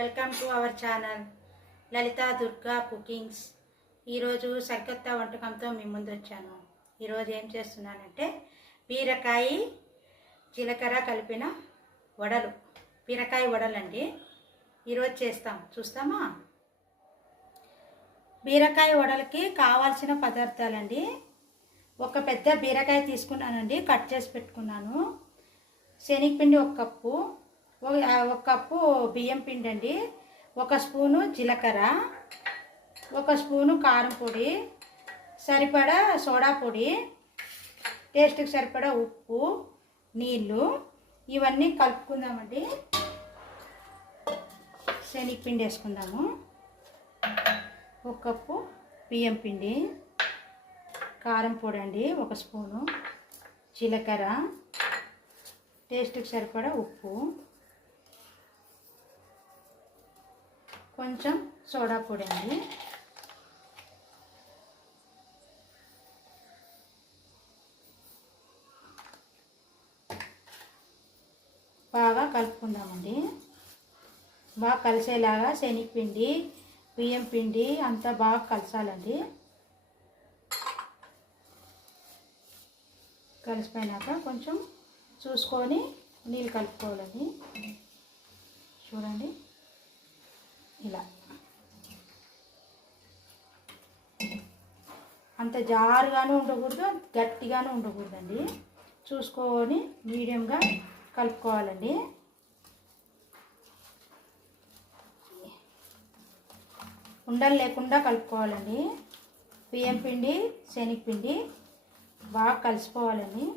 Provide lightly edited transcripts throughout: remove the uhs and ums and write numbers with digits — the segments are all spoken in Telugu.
Welcome to our channel Lalitha Durga cookings. ఈరోజు సరికొత్త వంటకంతో మీ ముందు వచ్చాను. ఈరోజు ఏం చేస్తున్నానంటే బీరకాయ జీలకర్ర కలిపిన వడలు, బీరకాయ వడలండి. ఈరోజు చూస్తామా? బీరకాయ వడలకి కావాల్సిన పదార్థాలండి. ఒక పెద్ద బీరకాయ తీసుకున్నానండి, కట్ చేసి పెట్టుకున్నాను. శనగపిండి 1 కప్పు, 1 కప్పు బియ్యం పిండి అండి, 1 స్పూను జీలకర్ర, 1 స్పూను కారం పొడి, సరిపడా సోడా పొడి, టేస్ట్కి సరిపడా ఉప్పు, నీళ్ళు, ఇవన్నీ కలుపుకుందామండి. శనగపిండి వేసుకుందాము. 1 కప్పు బియ్యం పిండి, కారం పొడి అండి 1 స్పూను, జీలకర్ర, టేస్ట్కి సరిపడా ఉప్పు, కొంచెం సోడా పొడి అండి. బాగా కలుపుకుందామండి. బాగా కలిసేలాగా శనగపిండి బియ్యం పిండి అంతా బాగా కలసాలండి. కలిసిపోయినాక కొంచెం చూసుకొని నీళ్ళు కలుపుకోవాలండి. చూడండి, ఇలా అంత జారుగాను ఉండకూడదు, గట్టిగాను ఉండకూడదండి. చూసుకొని మీడియంగా కలుపుకోవాలండి. ఉండలు లేకుండా కలుపుకోవాలండి. బియ్యం పిండి శనగపిండి బాగా కలిసిపోవాలండి.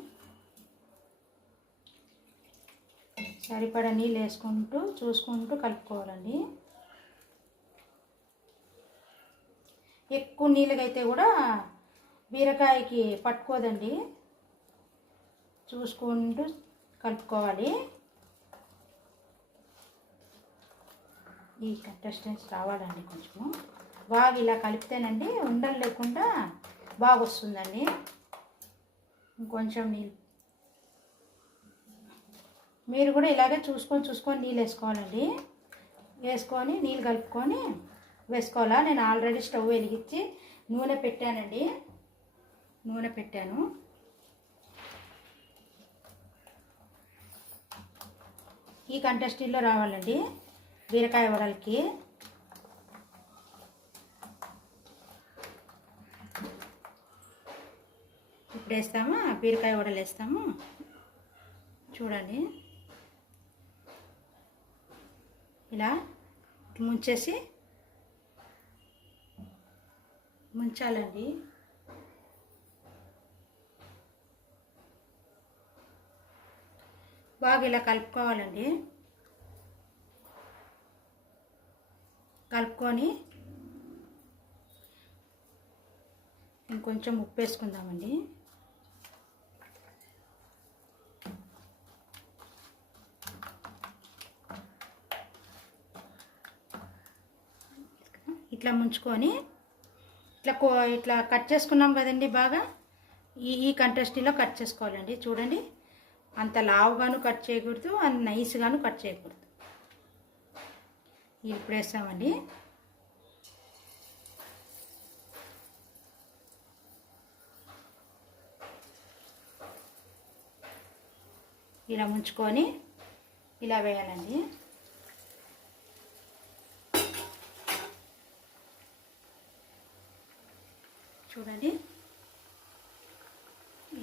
సరిపడా నీళ్ళు వేసుకుంటూ చూసుకుంటూ కలుపుకోవాలండి. ఎక్కువ నీళ్ళగా అయితే కూడా బీరకాయకి పట్టుకోదండి. చూసుకుంటూ కలుపుకోవాలి. ఈ కంటెస్టెన్స్ రావాలండి. కొంచెము బాగా ఇలా కలిపితేనండి ఉండలు లేకుండా బాగా వస్తుందండి. ఇంకొంచెం నీళ్ళు మీరు కూడా ఇలాగే చూసుకొని నీళ్ళు వేసుకోవాలండి. వేసుకొని నీళ్ళు కలుపుకొని వేసుకోవాలా. నేను ఆల్రెడీ స్టవ్ వెలిగించి నూనె పెట్టానండి. నూనె పెట్టాను. ఈ కంటెస్టీలో రావాలండి బీరకాయ వడలకి. ఇప్పుడు వేస్తాము, బీరకాయ వడలు వేస్తాము. చూడండి, ఇలా ముంచాలండి. బాగా ఇలా కలుపుకోవాలండి. కలుపుకొని ఇంకొంచెం ఉప్పు వేసుకుందామండి. ఇట్లా ముంచుకొని ఇట్లా కట్ చేసుకున్నాం కదండి. బాగా ఈ కంటెస్టీలో కట్ చేసుకోవాలండి. చూడండి, అంత లావుగాను కట్ చేయకూడదు, అంత నైస్గాను కట్ చేయకూడదు. ఇప్పుడు వేస్తామండి. ఇలా ముంచుకొని ఇలా వేయాలండి. చూడండి,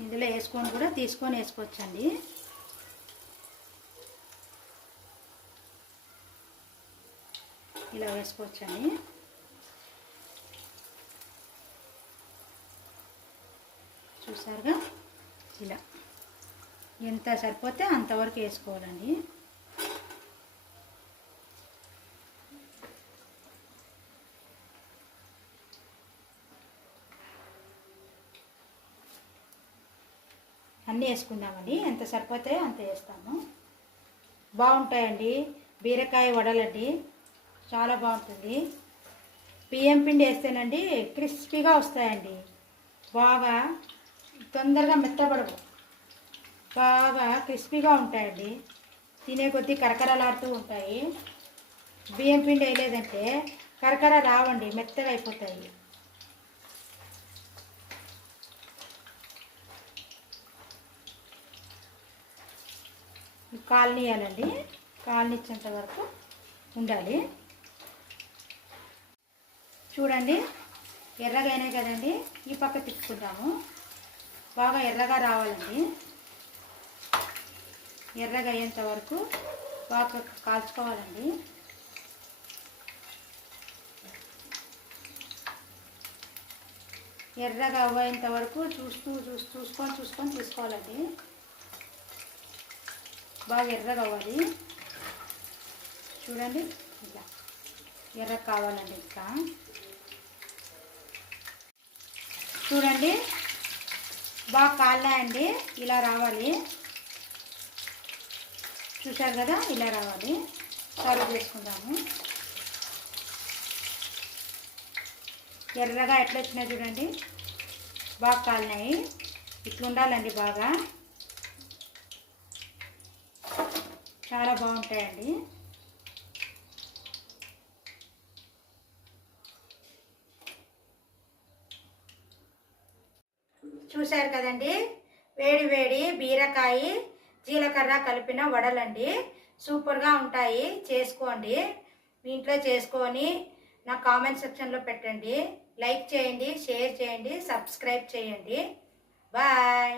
ఇందులో వేసుకొని కూడా తీసుకొని వేసుకోవచ్చండి. ఇలా వేసుకోవచ్చండి. చూసారుగా, ఇలా ఎంత సరిపోతే అంతవరకు వేసుకోవాలండి. అన్నీ వేసుకుందామండి. ఎంత సరిపోతే అంత వేస్తాము. బాగుంటాయండి బీరకాయ వడలండి, చాలా బాగుంటుంది. బియ్యం పిండి వేస్తేనండి క్రిస్పీగా వస్తాయండి. బాగా తొందరగా మెత్తబడవు, బాగా క్రిస్పీగా ఉంటాయండి. తినే కొద్దీ కరకరలాడుతూ ఉంటాయి. బియ్యం పిండి వేయలేదంటే కరకర రావండి, మెత్తగా అయిపోతాయి. కాలనీయాలండి, కాలనిచ్చేంత వరకు ఉండాలి. చూడండి ఎర్రగా అయినాయి కదండి, ఈ పక్క తిప్పుకుంటాము. బాగా ఎర్రగా రావాలండి, ఎర్రగా అయ్యేంత వరకు బాగా కాల్చుకోవాలండి. ఎర్రగా అవ్వేంత వరకు చూసుకొని తీసుకోవాలండి. బాగా ఎర్రగా అవ్వాలి. చూడండి ఇలా ఎర్ర కావాలండి. ఇంకా చూడండి బాగా కాలాయండి, ఇలా రావాలి. చూశారు కదా, ఇలా రావాలి. సర్వ్ చేసుకుందాము. ఎర్రగా ఎట్లా వచ్చినాయి చూడండి, బాగా కాలినాయి. ఇట్లా ఉండాలండి, బాగా చాలా బాగుంటాయండి. చూశారు కదండి, వేడి వేడి బీరకాయ జీలకర్ర కలిపిన వడలండి. సూపర్గా ఉంటాయి, చేసుకోండి. మీ ఇంట్లో చేసుకొని నా కామెంట్ సెక్షన్లో పెట్టండి. లైక్ చేయండి, షేర్ చేయండి, సబ్స్క్రైబ్ చేయండి. బాయ్.